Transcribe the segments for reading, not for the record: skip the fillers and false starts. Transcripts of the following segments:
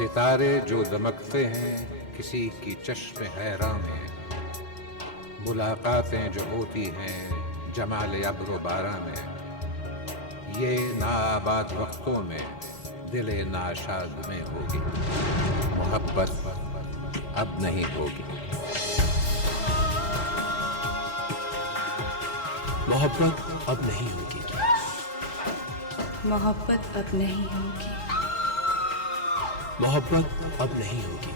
सितारे जो दमकते हैं किसी की चश्मे हैरां में, मुलाकातें जो होती हैं जमाले अब्रो बारां में, ये नाआबाद वक्तों में दिले नाशाद में होगी, मोहब्बत अब नहीं होगी। मोहब्बत अब नहीं होगी। मोहब्बत अब नहीं होगी। मोहब्बत अब नहीं होगी।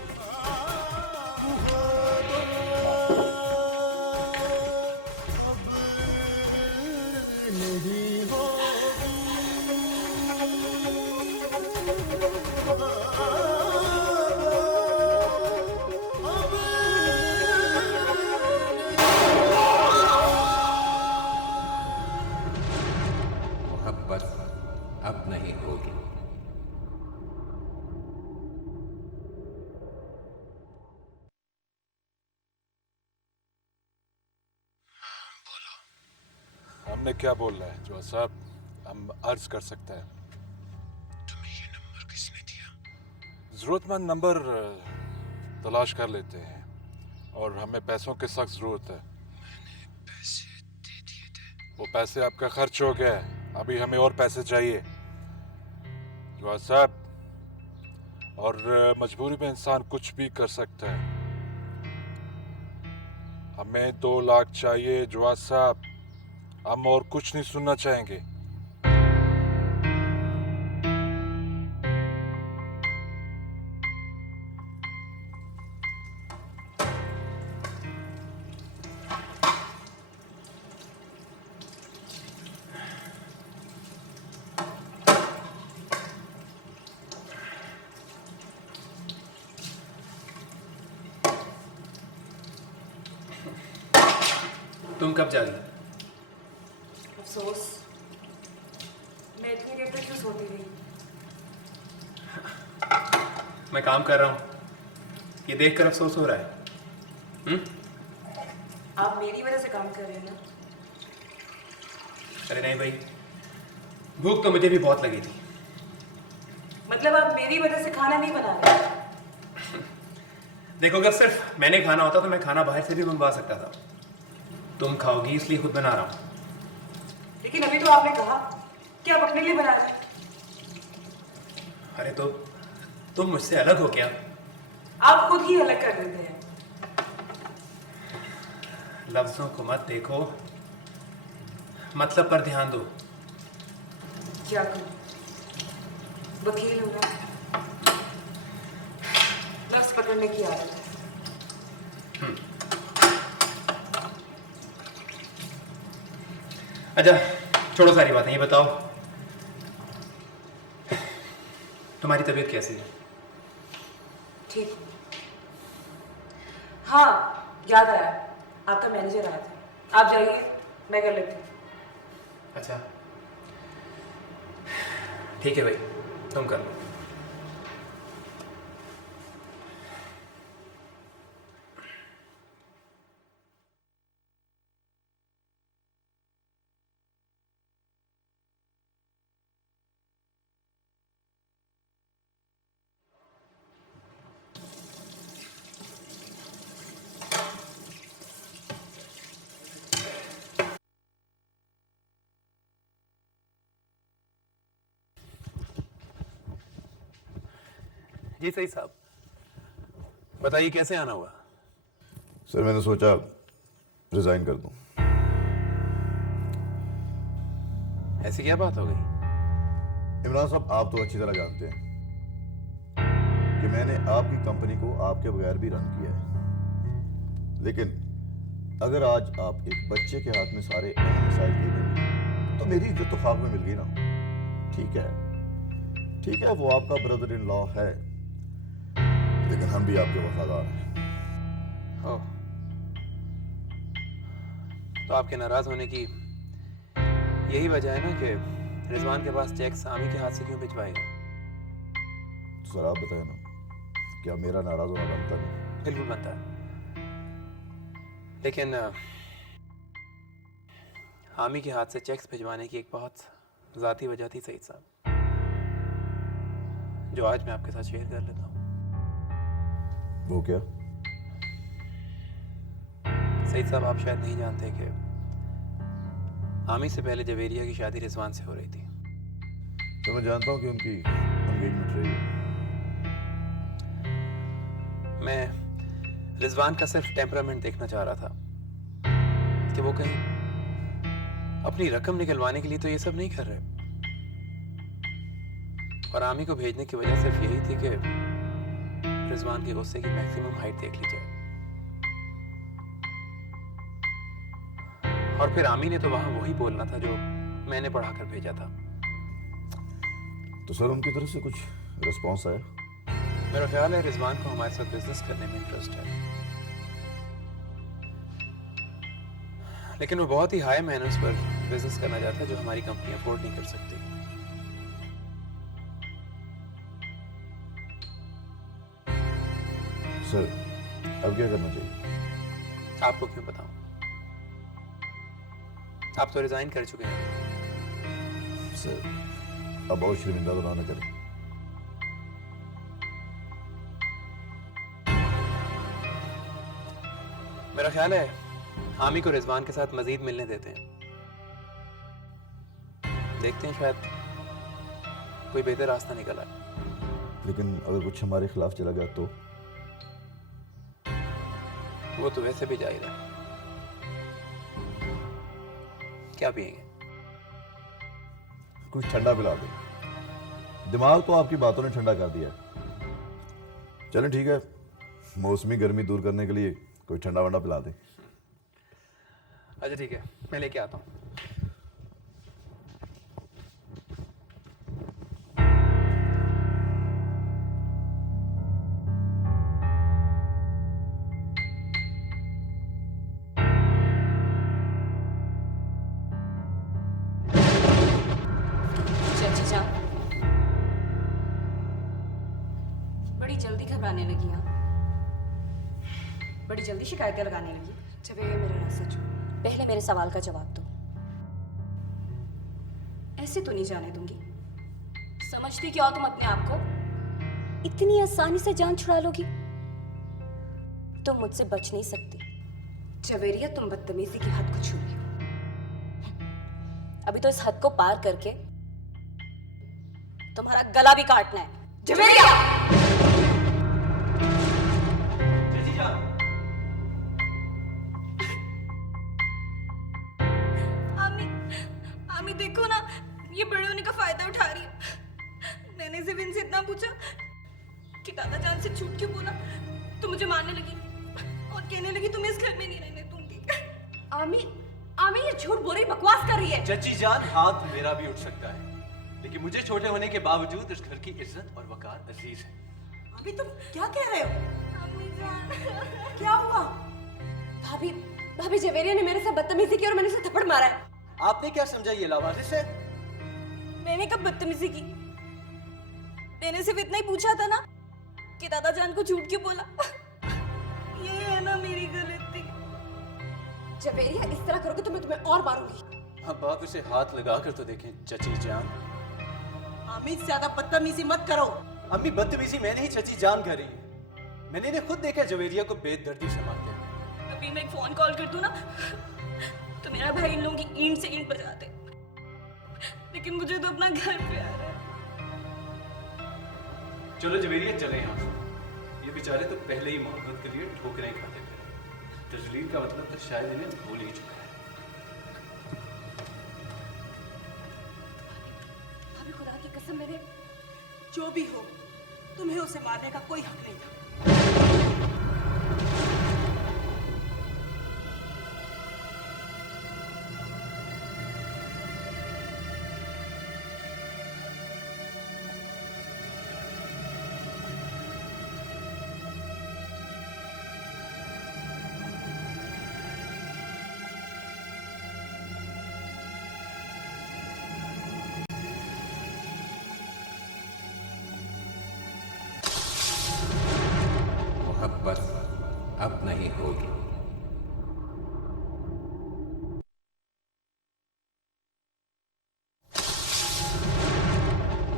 मोहब्बत अब नहीं होगी। हमने क्या बोलना है जो साहब, हम अर्ज कर सकते हैं। तुम्हें ये नंबर किसने दिया? जरूरतमंद नंबर तलाश कर लेते हैं और हमें पैसों की सख्त जरूरत है। मैंने पैसे दे दिए थे। वो पैसे आपका खर्च हो गया है, अभी हमें और पैसे चाहिए जो साहब। और मजबूरी में इंसान कुछ भी कर सकता है। हमें 2 लाख चाहिए जो साहब, हम और कुछ नहीं सुनना चाहेंगे। तुम कब जागी? अफसोस, मैं इतनी देर तक क्यों सोती रही? मैं काम कर रहा हूँ, ये देखकर अफसोस हो रहा है। आप मेरी वजह से काम कर रहे हैं ना? अरे नहीं भाई, भूख तो मुझे भी बहुत लगी थी। मतलब आप मेरी वजह से खाना नहीं बना रहे? देखो, अगर सिर्फ मैंने खाना होता तो मैं खाना बाहर से भी मंगवा सकता था। तुम खाओगी इसलिए खुद बना रहा हूँ। लेकिन अभी तो आपने कहा कि आप अपने लिए बना रहे हैं। अरे तो तुम मुझसे अलग हो क्या? आप खुद ही अलग कर देते हैं। लफ्जों को मत देखो, मतलब पर ध्यान दो। क्या करूं? वकील हूं ना, लफ्ज पकड़ने की आदत है। अच्छा छोड़ो सारी बातें, ये बताओ तुम्हारी तबीयत कैसी है? ठीक हूं। हाँ, याद आया, आपका मैनेजर आया था। आप जाइए, मैं कर लेती हूँ। अच्छा ठीक है भाई, तुम कर लो। जी सही साहब, बताइए कैसे आना हुआ? सर मैंने सोचा रिजाइन कर दूं। ऐसी क्या बात हो गई? इमरान साहब, आप तो अच्छी तरह जानते हैं कि मैंने आपकी कंपनी को आपके बगैर भी रन किया है। लेकिन अगर आज आप एक बच्चे के हाथ में सारे अहम मसाइल दे देंगे तो मेरी इज्जत तो खाक में मिल गई ना। ठीक है, वो आपका ब्रदर इन लॉ है, लेकिन हम भी आपके वफादार हैं। ओह, तो आपके नाराज होने की यही वजह है ना कि रिजवान के पास चेक सामी के हाथ से क्यों भिजवाएगा? तो सर आप बताएं ना, क्या मेरा नाराज होना बनता नहीं? बिल्कुल बनता है, लेकिन हामी के हाथ से चेक्स भिजवाने की एक बहुत ज़ाती वजह थी सईद साहब, जो आज मैं आपके साथ शेयर कर लेता हूँ। वो क्या? सईद साहब, आप शायद नहीं जानते कि आमी से पहले जवेरिया की शादी रिजवान से हो रही थी। तो मैं जानता हूँ कि उनकी एंगेजमेंट रही है। मैं रिजवान का सिर्फ टेम्परामेंट देखना चाह रहा था कि वो कहीं अपनी रकम निकलवाने के लिए तो ये सब नहीं कर रहे, और आमी को भेजने की वजह सिर्फ यही थी कि रिजवान के गुस्से की मैक्सिमम हाइट देख ली जाए। और फिर आमी ने तो वहां वही बोलना था जो मैंने पढ़ाकर भेजा था। तो सर उनकी तरफ से कुछ रिस्पॉन्स आया? मेरा ख्याल है रिजवान को हमारे साथ बिजनेस करने में इंटरेस्ट है, लेकिन वो बहुत ही हाई मैनर्स पर बिजनेस करना चाहता है जो हमारी कंपनी अफोर्ड नहीं कर सकती। सर अब क्या करना चाहिए? आपको क्यों बताऊं? आप तो रिजाइन कर चुके हैं। सर अब बहुत शर्मिंदा तो ना करें। मेरा ख्याल है आमी को रिजवान के साथ मजीद मिलने देते हैं, देखते हैं शायद कोई बेहतर रास्ता निकल आए। लेकिन अगर कुछ हमारे खिलाफ चला गया तो? वो तो वैसे भी जाहिर है। क्या पिएंगे? कुछ ठंडा पिला दे। दिमाग तो आपकी बातों ने ठंडा कर दिया। चलें ठीक है, मौसमी गर्मी दूर करने के लिए कोई ठंडा वंडा पिला दे। अच्छा ठीक है, मैं लेके आता हूँ। चाची जान बड़ी जल्दी घबराने लगी हैं, बड़ी जल्दी शिकायतें लगाने लगी। जवेरिया मेरा रास्ता छोड़। पहले मेरे सवाल का जवाब दो। ऐसे तो नहीं जाने दूंगी। समझती क्या हो तुम अपने आप को? इतनी आसानी से जान छुड़ा लोगी? तुम मुझसे बच नहीं सकती। जवेरिया तुम बदतमीजी की हद को छू रही हो। अभी तो इस हद को पार करके तुम्हारा गला भी काटना है। जवेरिया! आमी देखो ना, ये बड़े होने का फायदा उठा रही है। मैंने सिर्फ इनसे इतना पूछा कि दादा जान से झूठ क्यों बोला, तो मुझे मारने लगी और कहने लगी तुम्हें इस घर में नहीं रहने दूंगी। आमी ये झूठ बोल रही, बकवास कर रही है। चची जान, हाथ मेरा भी उठ सकता है, लेकिन मुझे छोटे होने के बावजूद इस घर की इज्जत और वकार अजीज है। अभी तुम क्या कह रहे हो? अम्मी जान क्या हुआ? भाभी जवेरिया ने मेरे साथ बदतमीजी की और मैंने उसे थप्पड़ मारा है। आपने क्या समझा ये लावारिस है? मैंने कब बदतमीजी की? मैंने सिर्फ इतना ही पूछा था ना कि दादा जान को झूठ क्यों बोला। ये है ना मेरी गलती। जवेरिया इस तरह करोगे तो मैं तुम्हें और मारूंगी। अब आप इसे हाथ लगा कर तो देखें चची जान। अमित ज्यादा बदतमीजी मत करो। अम्मी बदतमीजी मैंने ही चची जान करी है। मैंने इन्हें खुद देखा जवेरिया को बेदर्दी से मारते हैं। अभी मैं एक फोन कॉल कर दूं ना तो मेरा भाई इन लोगों की ईंट से ईंट बजाते, लेकिन मुझे तो अपना घर प्यार है। चलो जवेरिया चले यहाँ से। ये बेचारे तो पहले ही मोहब्बत के लिए ठोकरें खाते थे। तजलील का मतलब तो शायद इन्हें भूल ही चुका है। भाभी खुदा की कसम, मैंने जो भी हो, तुम्हें उसे मारने का कोई हक नहीं था। मोहब्बत अब नहीं होगी।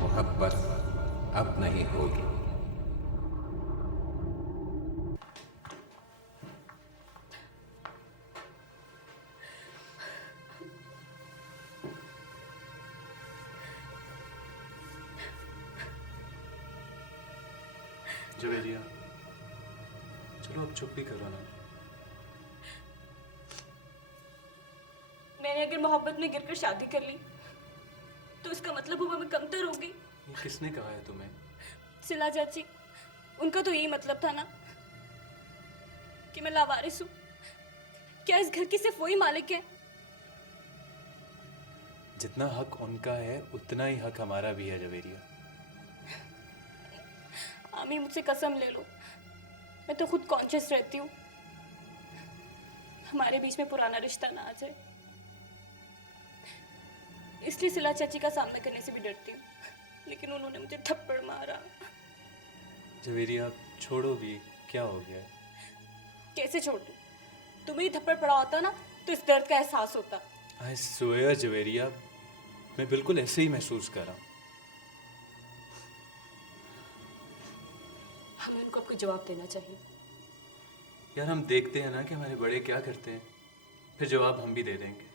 मोहब्बत अब नहीं होगी। जवेरिया, चलो अब चुप भी करो ना। मैंने अगर मोहब्बत में गिरकर शादी कर ली तो इसका मतलब हुआ मैं कमतर हो गई। ये किसने कहा है तुम्हें? सिला चाची, उनका तो यही मतलब था ना कि मैं लावारिस हूँ। क्या इस घर की सिर्फ वही मालिक है? जितना हक उनका है उतना ही हक हमारा भी है जवेरिया। आमी, मुझसे कसम ले लो, मैं तो खुद कॉन्शियस रहती हूँ हमारे बीच में पुराना रिश्ता ना आ जाए। इसलिए सिला चाची का सामना करने से भी डरती हूँ, लेकिन उन्होंने मुझे थप्पड़ मारा। जवेरिया छोड़ो भी, क्या हो गया? कैसे छोड़ दूँ? तुम्हें ही थप्पड़ पड़ा होता ना तो इस दर्द का एहसास होता। आई स्वेयर जवेरिया, मैं बिल्कुल ऐसे ही महसूस कर रहा हूँ। हमें उनको आपको जवाब देना चाहिए। यार हम देखते हैं ना कि हमारे बड़े क्या करते हैं, फिर जवाब हम भी दे देंगे।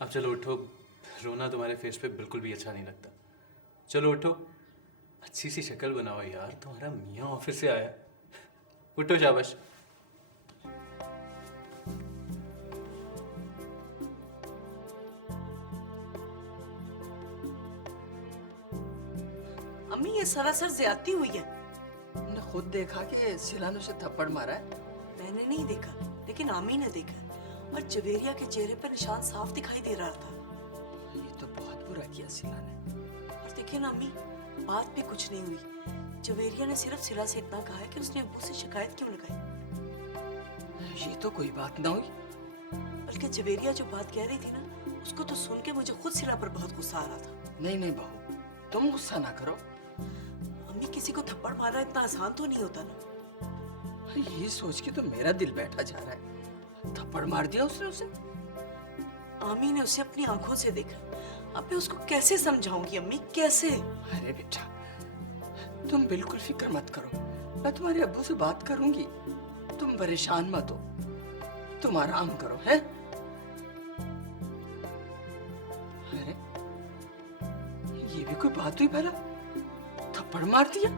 अब चलो उठो, रोना तुम्हारे फेस पे बिल्कुल भी अच्छा नहीं लगता। चलो उठो, अच्छी सी शक्ल बनाओ यार, तुम्हारा मियाँ ऑफिस से आया। उठो शाबाश। अम्मी, ये सरासर ज्यादती हुई है। हमने खुद देखा कि सिला ने उसे थप्पड़ मारा है। मैंने नहीं देखा, लेकिन आमी ने देखा और जवेरिया के चेहरे पर निशान साफ दिखाई दे रहा था। ये तो बहुत बुरा किया सिला ने। और देखिए ना अम्मी, बात भी कुछ नहीं हुई। जवेरिया ने सिर्फ सिला से इतना कहा है कि उसने अब्बू से शिकायत क्यों लगाई। ये तो कोई बात ना हुई। बल्कि जवेरिया जो बात कह रही थी ना, उसको तो सुन के मुझे खुद सिला पर बहुत गुस्सा आ रहा था। नहीं नहीं बहू, तुम गुस्सा ना करो। अम्मी, किसी को थप्पड़ मारना इतना आसान तो नहीं होता ना। ये सोच के तो मेरा दिल बैठा जा रहा है। थप्पड़ मार दिया उसने उसे। आमी ने उसे अपनी आंखों से देखा। अब मैं उसको कैसे समझाऊंगी अम्मी, कैसे? अरे बेटा, तुम बिल्कुल फिक्र मत करो, मैं तुम्हारे अब्बू से बात करूंगी। तुम परेशान मत हो, तुम आराम करो, हैं? अरे ये भी कोई बात हुई भला? थप्पड़ मार दिया?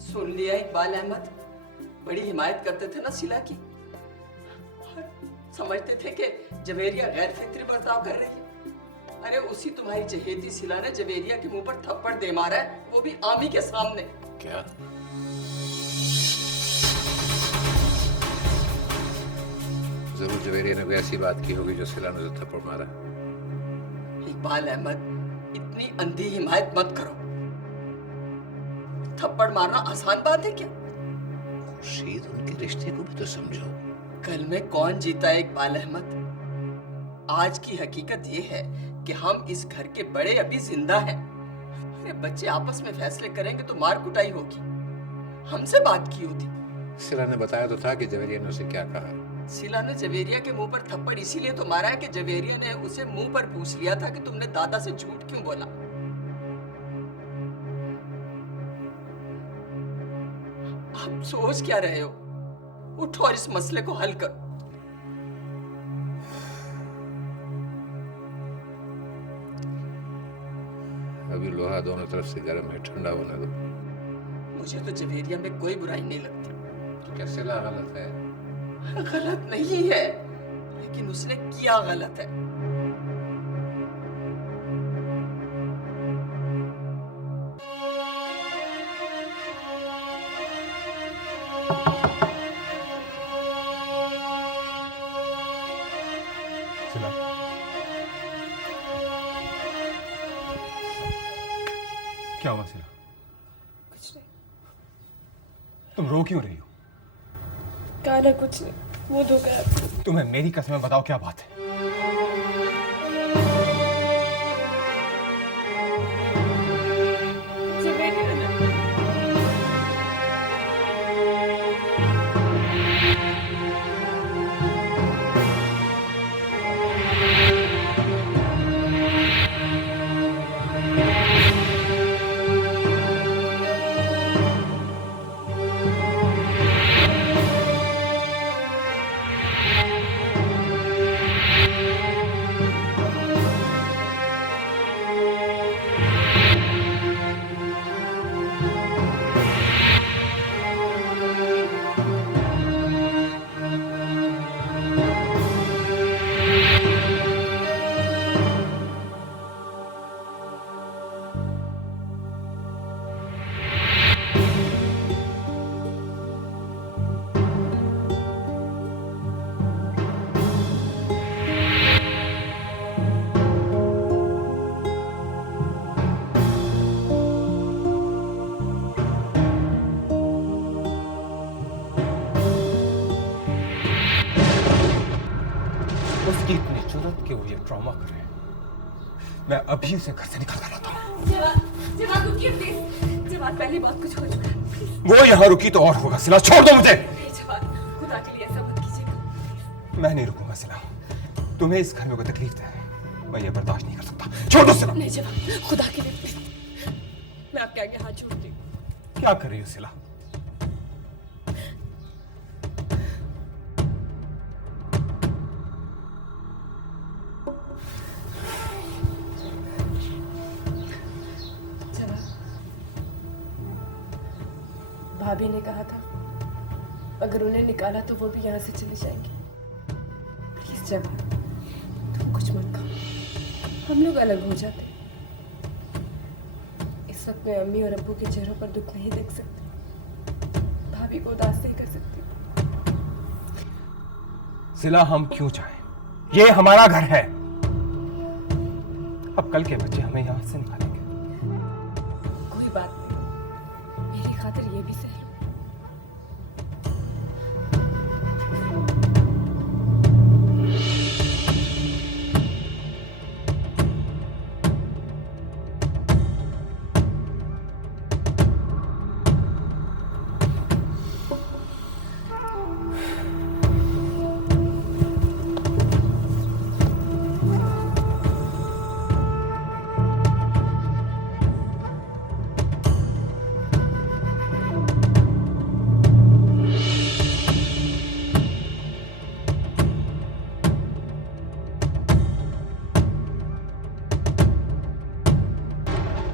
सुन लिया इकबाल अहमद, बड़ी हिमायत करते थे ना सिला की, और समझते थे कि जवेरिया गैर फित्री बर्ताव कर रही है। अरे उसी तुम्हारी चहेती सिला ने जवेरिया के मुंह पर थप्पड़ दे मारा है, वो भी आमी के सामने। क्या? जरूर जवेरिया ने कोई ऐसी बात की होगी जो सिला ने उसे थप्पड़ मारा। इकबाल अहमद, इतनी अंधी हिमायत मत करो। थप्पड़ मारना आसान बात है क्या? खुर्शीद, उनके रिश्ते को भी तो समझो। कल में कौन जीता है इकबाल अहमद? आज की हकीकत ये है कि हम इस घर के बड़े अभी जिंदा हैं। अरे बच्चे आपस में फैसले करेंगे तो मार कुटाई होगी। हमसे बात की होती। सिला ने बताया तो था कि जवेरिया ने उसे क्या कहा। सिला ने जवेरिया के मुंह पर थप्पड़ इसीलिए तो मारा है कि जवेरिया ने उसे मुंह पर पूछ लिया था कि तुमने दादा से झूठ क्यों बोला। आप सोच क्या रहे हो? उठो और इस मसले को हल करो। अभी लोहा दोनों तरफ से गर्म है, ठंडा होने दो। मुझे तो जवेरिया में कोई बुराई नहीं लगती। तो क्या सिला गलत है? गलत नहीं है, लेकिन उसने किया गलत है। सिला, क्या हुआ सिला? कुछ नहीं। तुम रो क्यों रही हो? गाना कुछ नहीं, वो धो गया। तुम्हें मेरी कसम बताओ क्या बात है? जवेरिया ने ये ट्रॉमा करे। मैं अभी उसे घर से निकाल कर लाता हूँ। जवाब रुकिए प्लीज। जवाब पहली बात कुछ हो चुका है। वो यहाँ रुकी तो और होगा। सिला छोड़ दो मुझे। नहीं जवाब, खुदा के लिए ऐसा मत कीजिएगा। मैं नहीं रुकूंगा सिला। तुम्हें इस घर में कोई तकलीफ है, मैं ये बर्दाश्त नहीं कर सकता। छोड़ दो सिला। नहीं जवाब, खुदा के लिए प्लीज। मैं आपके आगे हाथ जोड़ती हूँ। क्या कर रही हो सिला? भाभी ने कहा था अगर उन्हें निकाला तो वो भी यहाँ से चले जाएंगे। प्लीज जवाब, तुम कुछ मत कहो, हम लोग अलग हो जाते। इस वक्त मैं अम्मी और अब्बू के चेहरों पर दुख नहीं देख सकती, भाभी को उदास नहीं कर सकती। सिला हम क्यों चाहें, ये हमारा घर है। अब कल के बच्चे हमें यहाँ से निकालेंगे। कोई बात नहीं, मेरी खातिर ये भी सह लो।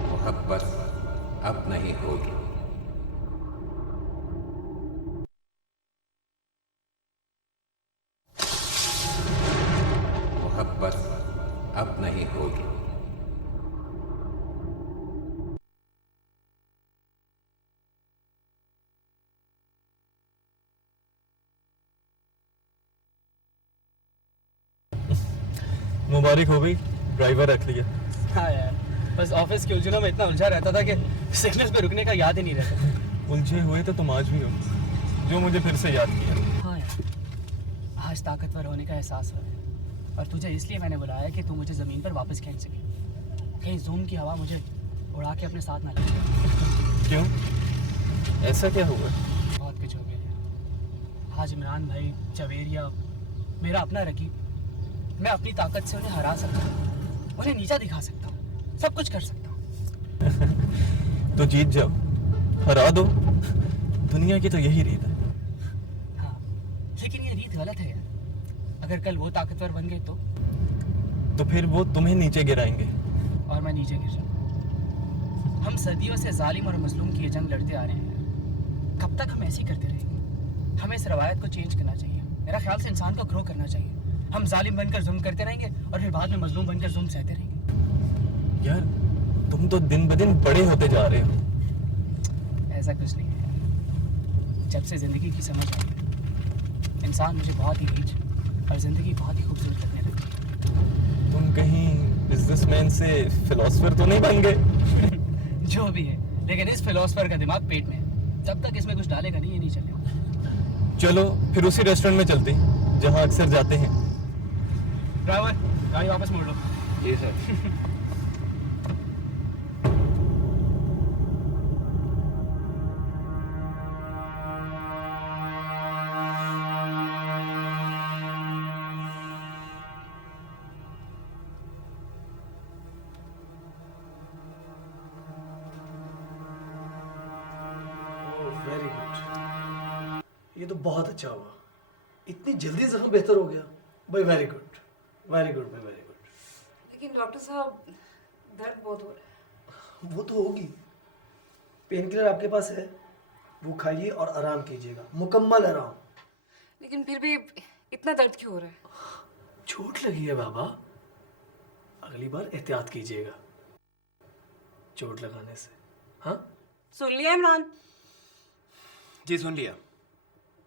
मोहब्बत अब नहीं होगी। मोहब्बत अब नहीं होगी। मुबारक हो गई, ड्राइवर रख लिया। हाँ यार, बस ऑफिस के उलझनों में इतना उलझा रहता था कि सिग्नल पे रुकने का याद ही नहीं रहता। उलझे हुए तो तुम आज भी हो, जो मुझे फिर से याद किया। हाँ यार, आज ताकतवर होने का एहसास हो रहा है। और तुझे इसलिए मैंने बुलाया कि तू मुझे ज़मीन पर वापस खींच सके, कहीं जूम की हवा मुझे उड़ा के अपने साथ ना ले जाए। क्यों, ऐसा क्या हुआ? बहुत कुछ हो गया। आज इमरान भाई, जवेरिया, मेरा अपना रकीब, मैं अपनी ताकत से उन्हें हरा सकता हूँ, उन्हें नीचा दिखा सकता हूँ, सब कुछ कर सकता हूँ। तो जीत जाओ, हरा दो, दुनिया की तो यही रीत है। हाँ, लेकिन ये रीत गलत है यार। अगर कल वो ताकतवर बन गए तो फिर वो तुम्हें नीचे गिराएंगे और मैं नीचे गिर जाऊँ। हम सदियों से जालिम और मजलूम की ये जंग लड़ते आ रहे हैं यार। कब तक हम ऐसे ही करते रहेंगे? हमें इस रवायत को चेंज करना चाहिए। मेरा ख्याल से इंसान को ग्रो करना चाहिए। हम जालिम बनकर जुल्म करते रहेंगे और फिर बाद में मजलूम बनकर जुल्म सहते रहेंगे। यार, तुम तो दिन ब दिन बड़े होते जा रहे हो। ऐसा कुछ नहीं है यार। जब से ज़िंदगी की समझ आई है, इंसान मुझे बहुत ही रीच और ज़िंदगी बहुत ही खूबसूरत लगने लगी है। तुम कहीं बिजनेसमैन से फिलोसफर तो नहीं बन गए? जो भी है, लेकिन इस फिलोसफर का दिमाग पेट में है। जब तक इसमें कुछ डालेगा नहीं, ये नहीं चलेगा। चलो फिर उसी रेस्टोरेंट में चलते हैं जहाँ अक्सर जाते हैं। ड्राइवर, गाड़ी वापस मोड़ लो। जी सर। वेरी गुड, ये तो बहुत अच्छा हुआ। इतनी जल्दी जख्म बेहतर हो गया भाई। वेरी गुड, वेरी गुड भाई, वेरी गुड। लेकिन डॉक्टर साहब दर्द बहुत हो रहा है। वो तो होगी, पेन किलर आपके पास है, वो खाइए और आराम कीजिएगा, मुकम्मल आराम। लेकिन फिर भी इतना दर्द क्यों हो रहा है? चोट लगी है बाबा, अगली बार एहतियात कीजिएगा चोट लगाने से। हाँ, सुन लिया इमरान? जी सुन लिया।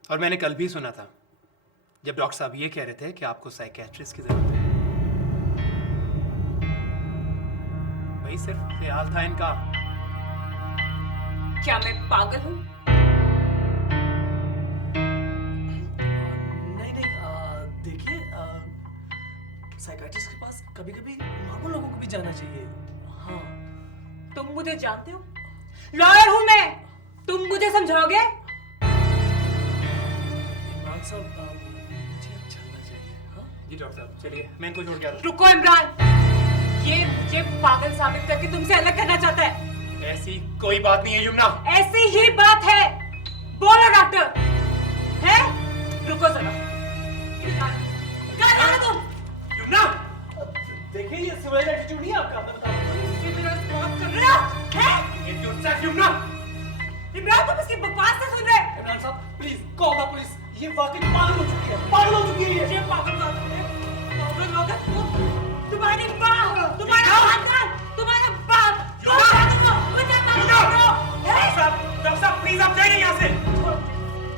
और मैंने कल भी सुना था जब डॉक्टर साहब ये कह रहे थे कि आपको साइकियाट्रिस्ट की जरूरत है। वही सिर्फ ख्याल था इनका। क्या मैं पागल हूँ? नहीं नहीं, देखिए साइकियाट्रिस्ट के पास कभी कभी नॉर्मल लोगों को भी जाना चाहिए। हाँ। तुम मुझे जानते हो, लॉयर हूं मैं, तुम मुझे समझाओगे? इमरान साहब मुझे अब चलना चाहिए। हाँ? जी डॉक्टर साहब चलिए, मैं इनको छोड़ के आता रुको इमरान, ये मुझे पागल साबित करके तुमसे अलग करना चाहता है। हूं। ऐसी कोई बात नहीं है यमुना। ऐसी ही बात है, बोलो डॉक्टर। है? रुको जरा, कहाँ जा रहे हो तुम? यमुना देखिए ये सिविल एटीट्यूड नहीं है आपका, मैं बताऊं। तुम मेरा बात कर रहे हो? हैं? Get yourself, Yamuna. इमरान तुम इसकी बकवास से सुन रहे? इमरान साहब प्लीज कॉल द पुलिस। ये वाकई पागल हो चुकी है, पागल हो चुकी है ये। ये पागल बात है, पागल लोग हैं तुम, तुम्हारी माँ, तुम्हारा खानदान, तुम्हारा बाप, तुम जाने को, मुझे मत मारो। डॉक्टर साहब प्लीज आप जाइए यहाँ से।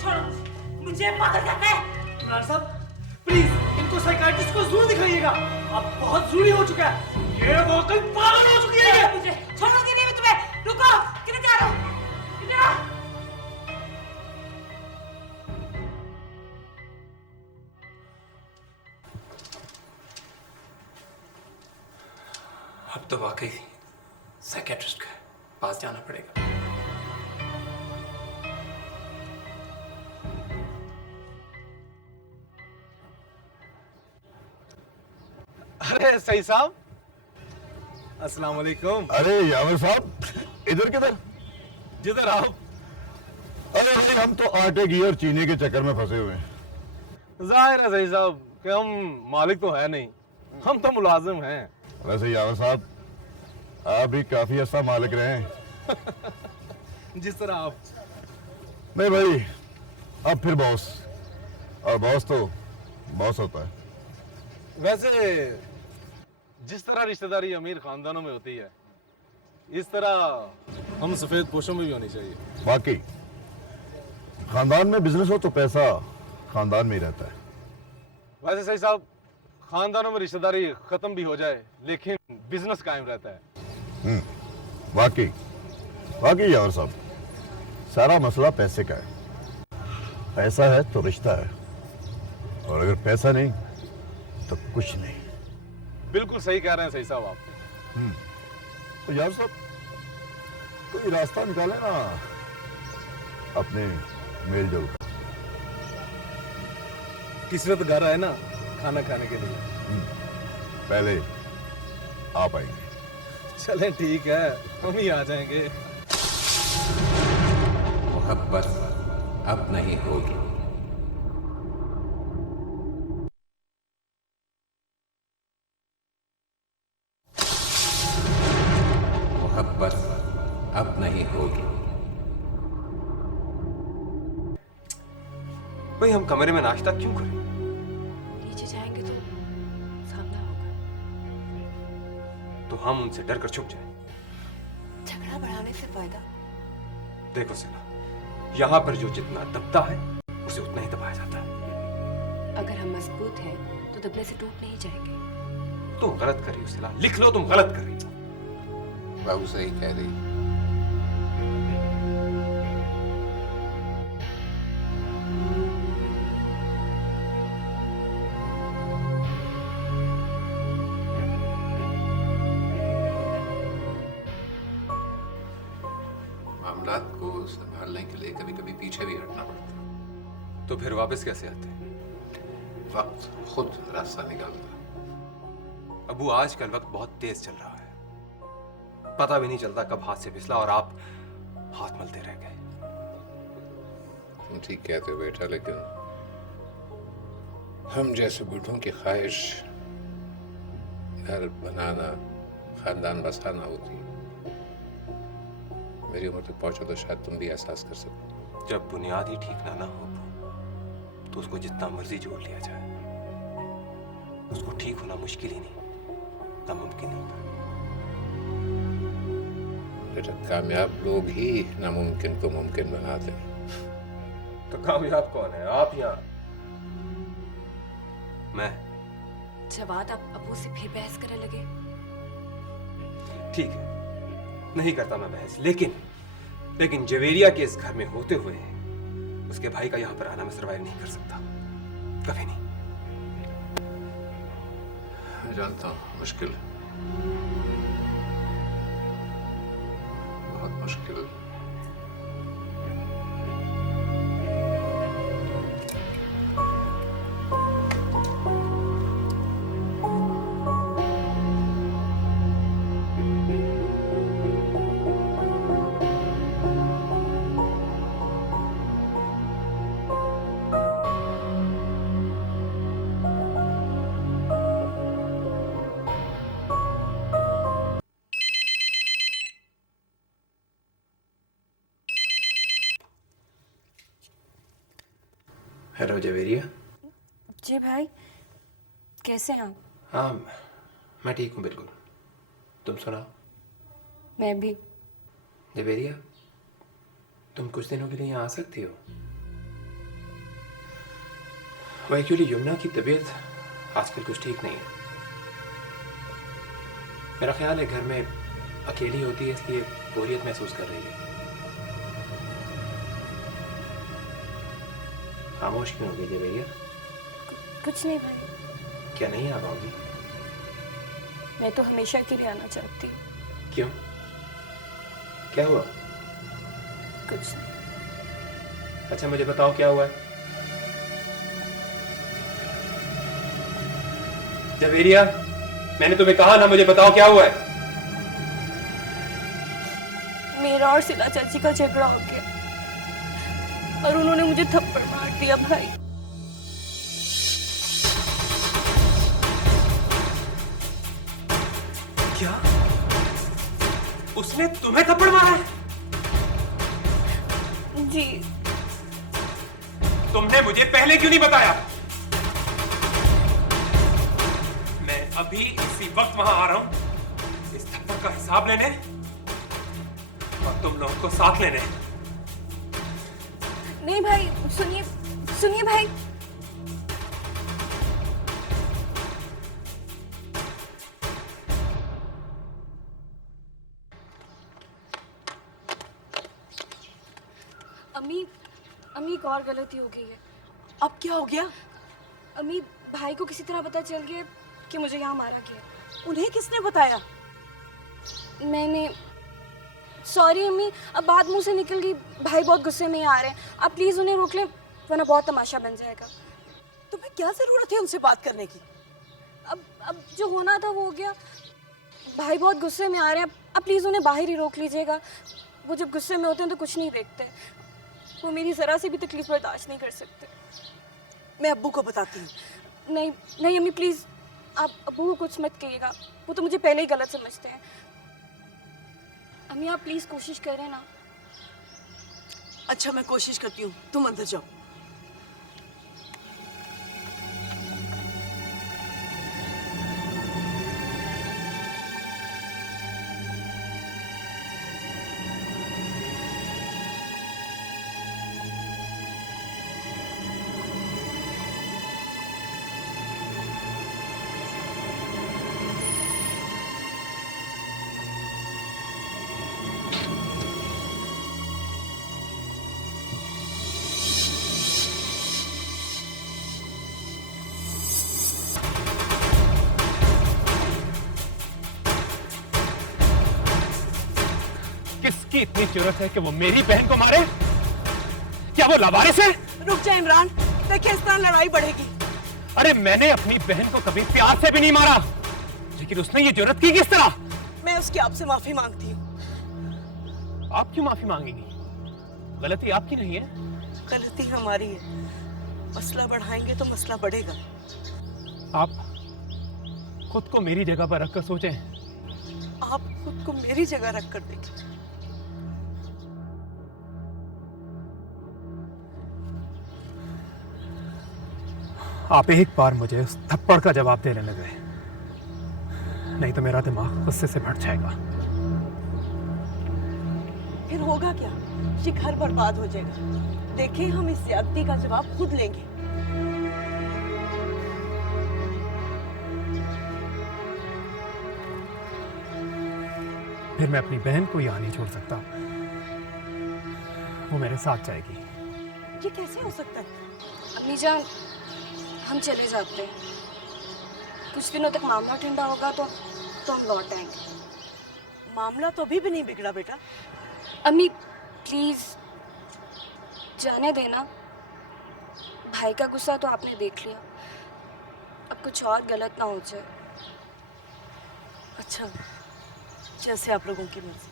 छोड़ो, मुझे पागल करना है। इमरान साहब प्लीज इनको साइकाइट्रिस्ट को जरूर दिखाइएगा, अब बहुत जरूरी हो चुका है। ये वाकई पागल हो चुकी है ये। मुझे छोड़ूंगी नहीं मैं तुम्हें। रुको, किधर जा रहे हो? किधर? अब तो वाकई साइकेट्रिस्ट के पास जाना पड़ेगा। अरे सही साहब, अस्सलाम वालेकुम। अरे यावर साहब इधर किधर? जिधर आप। अरे भाई हम तो आटे की और चीनी के चक्कर में फंसे हुए हैं। जाहिर है सही साहब कि हम मालिक तो है नहीं, हम तो मुलाजिम हैं। वैसे यावर साहब आप भी काफी अच्छा मालिक रहे हैं। जिस तरह आप। नहीं भाई, अब फिर बॉस, और बॉस तो बॉस होता है। वैसे जिस तरह रिश्तेदारी अमीर खानदानों में होती है, इस तरह हम सफेद पोशों में भी होनी चाहिए। वाकई खानदान में बिजनेस हो तो पैसा खानदान में ही रहता है। वैसे सही साहब, खानदानों में रिश्तेदारी खत्म भी हो जाए लेकिन बिजनेस कायम रहता है। वाकई वाकई यावर साहब, सारा मसला पैसे का है। पैसा है तो रिश्ता है, और अगर पैसा नहीं तो कुछ नहीं। बिल्कुल सही कह रहे हैं सही साहब आप। तो यार साहब कोई रास्ता निकाले ना अपने मेल जोल का। किस्मत घर आए ना खाना खाने के लिए। पहले आप आएंगे। चलें ठीक है, हम ही आ जाएंगे। मोहब्बत अब नहीं होगी। मोहब्बत अब नहीं होगी। भाई हम कमरे में नाश्ता क्यों करें? नीचे जाएंगे तो सामना होगा। तो हम उनसे डर कर छुप जाएं। झगड़ा बढ़ाने से फायदा। देखो सिला, यहाँ पर जो जितना दबता है उसे उतना ही दबाया जाता है। अगर हम मजबूत हैं तो दबने से टूट नहीं जाएंगे। तुम गलत कर रही हो सिला, लिख लो तुम गलत कर रही हो। बहू सही कह रही। मामलात को संभालने के लिए कभी कभी पीछे भी हटना पड़ता है। तो फिर वापस कैसे आते हैं? वक्त खुद रास्ता निकालता है। अबू आजकल वक्त बहुत तेज चल रहा है, पता भी नहीं चलता कब हाथ से फिसला और आप हाथ मलते रह गए। तुम ठीक कहते हो बेटा, लेकिन हम जैसे बूढ़ों की ख्वाहिश घर बनाना, खानदान बसाना होती है। मेरी उम्र तक पहुंचो तो शायद तुम भी एहसास कर सको। जब बुनियाद ही ठीक ना हो तो उसको जितना मर्जी जोड़ लिया जाए, उसको ठीक होना मुश्किल ही नहीं, नामुमकिन होता है। बेटा कामयाब लोग ही नामुमकिन को मुमकिन बनाते हैं। तो कामयाब कौन है, आप या मैं? जवाद आप अबू से फिर बहस करने लगे। ठीक है, नहीं करता मैं बहस, लेकिन जवेरिया के इस घर में होते हुए उसके भाई का यहाँ पर आना मैं सर्वाइव नहीं कर सकता, कभी नहीं। जानता हूँ, मुश्किल है, बहुत मुश्किल। हेलो जवेरिया। जी भाई, कैसे हैं आप? हाँ, मैं ठीक हूँ बिल्कुल। तुम सुनाओ। मैं भी। जवेरिया, तुम कुछ दिनों के लिए यहाँ आ सकती हो? वो एक्चुअली यमुना की तबीयत आजकल कुछ ठीक नहीं है। मेरा ख्याल है घर में अकेली होती है, इसलिए बोरियत महसूस कर रही है। खामोश क्यों हो गई जवेरिया? कुछ नहीं भाई। क्या नहीं आ पाओगी? मैं तो हमेशा के लिए आना चाहती हूँ। क्यों? क्या हुआ? कुछ नहीं। अच्छा मुझे बताओ क्या हुआ है? जवेरिया, मैंने तुम्हें कहा ना, मुझे बताओ क्या हुआ है? मेरा और सिला चाची का झगड़ा हो गया और उन्होंने मुझे थप्पड़ मार दिया भाई। क्या? उसने तुम्हें थप्पड़ मारा है? जी। तुमने मुझे पहले क्यों नहीं बताया? मैं अभी इसी वक्त वहां आ रहा हूं इस थप्पड़ का हिसाब लेने और तुम लोगों को साथ लेने। नहीं भाई, सुनिए सुनिए भाई। अम्मी, अम्मी एक और गलती हो गई है। अब क्या हो गया? अम्मी, भाई को किसी तरह पता चल गया कि मुझे यहाँ मारा गया। उन्हें किसने बताया? मैंने। सॉरी अम्मी, अब बात मुंह से निकल गई। भाई बहुत गुस्से में आ रहे हैं, आप प्लीज उन्हें रोक लें वरना बहुत तमाशा बन जाएगा। तुम्हें क्या जरूरत है उनसे बात करने की? अब जो होना था वो हो गया। भाई बहुत गुस्से में आ रहे हैं, आप प्लीज उन्हें बाहर ही रोक लीजिएगा। वो जब गुस्से में होते हैं तो कुछ नहीं देखते, वो मेरी जरा से भी तकलीफ बर्दाश्त नहीं कर सकते। मैं अब्बू को बताती हूँ। नहीं नहीं अम्मी प्लीज, आप अब्बू को कुछ मत कहिएगा, वो तो मुझे पहले ही गलत समझते हैं। अम्मी आप प्लीज कोशिश करें ना। अच्छा मैं कोशिश करती हूँ, तुम अंदर जाओ। किसकी इतनी जरूरत है कि वो मेरी बहन को मारे? क्या वो लावारिस है? रुक जा इमरान, देखिए इस तरह लड़ाई बढ़ेगी। अरे मैंने अपनी बहन को कभी प्यार से भी नहीं मारा, लेकिन उसने ये जरूरत की किस तरह? मैं उसकी आपसे माफी मांगती हूँ। आप क्यों माफी मांगेंगी? गलती आपकी नहीं है। गलती हमारी है, मसला बढ़ाएंगे तो मसला बढ़ेगा। आप खुद को मेरी जगह पर रखकर सोचें। आप खुद को मेरी जगह रख कर देखिए। आप एक बार मुझे उस थप्पड़ का जवाब दे लेने गए, नहीं तो मेरा दिमाग गुस्से से फट जाएगा। फिर होगा क्या? ये घर बर्बाद हो जाएगा। देखिए हम इस ज्यादती का जवाब खुद लेंगे। फिर मैं अपनी बहन को यहाँ नहीं छोड़ सकता, वो मेरे साथ जाएगी। ये कैसे हो सकता है? अम्मी जान, हम चले जाते हैं, कुछ दिनों तक मामला ठंडा होगा तो हम लौट आएंगे। मामला तो अभी भी नहीं बिगड़ा बेटा। अम्मी प्लीज जाने देना। भाई का गुस्सा तो आपने देख लिया, अब कुछ और गलत ना हो जाए। अच्छा, जैसे आप लोगों की मर्जी।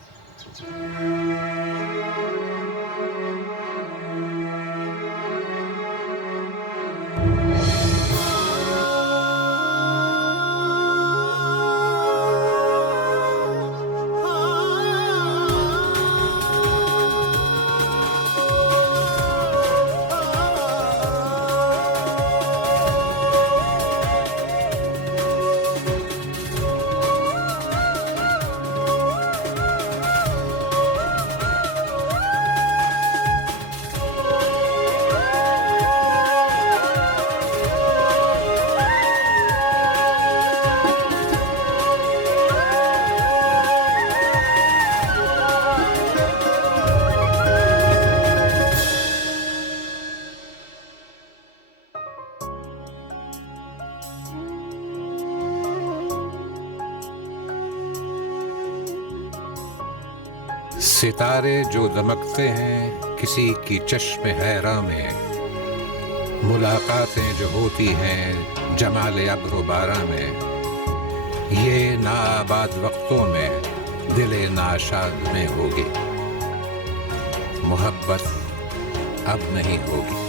सितारे जो दमकते हैं किसी की चश्मे हैरा में, मुलाकातें जो होती हैं जमाले अब्रो बारा में, ये नाआबाद वक्तों में दिले नाशाद में होगी, मोहब्बत अब नहीं होगी।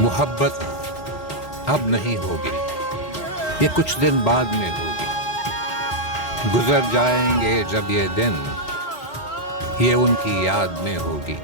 मोहब्बत अब नहीं होगी, ये कुछ दिन बाद में होगी। गुजर जाएंगे जब ये दिन, ये उनकी याद में होगी।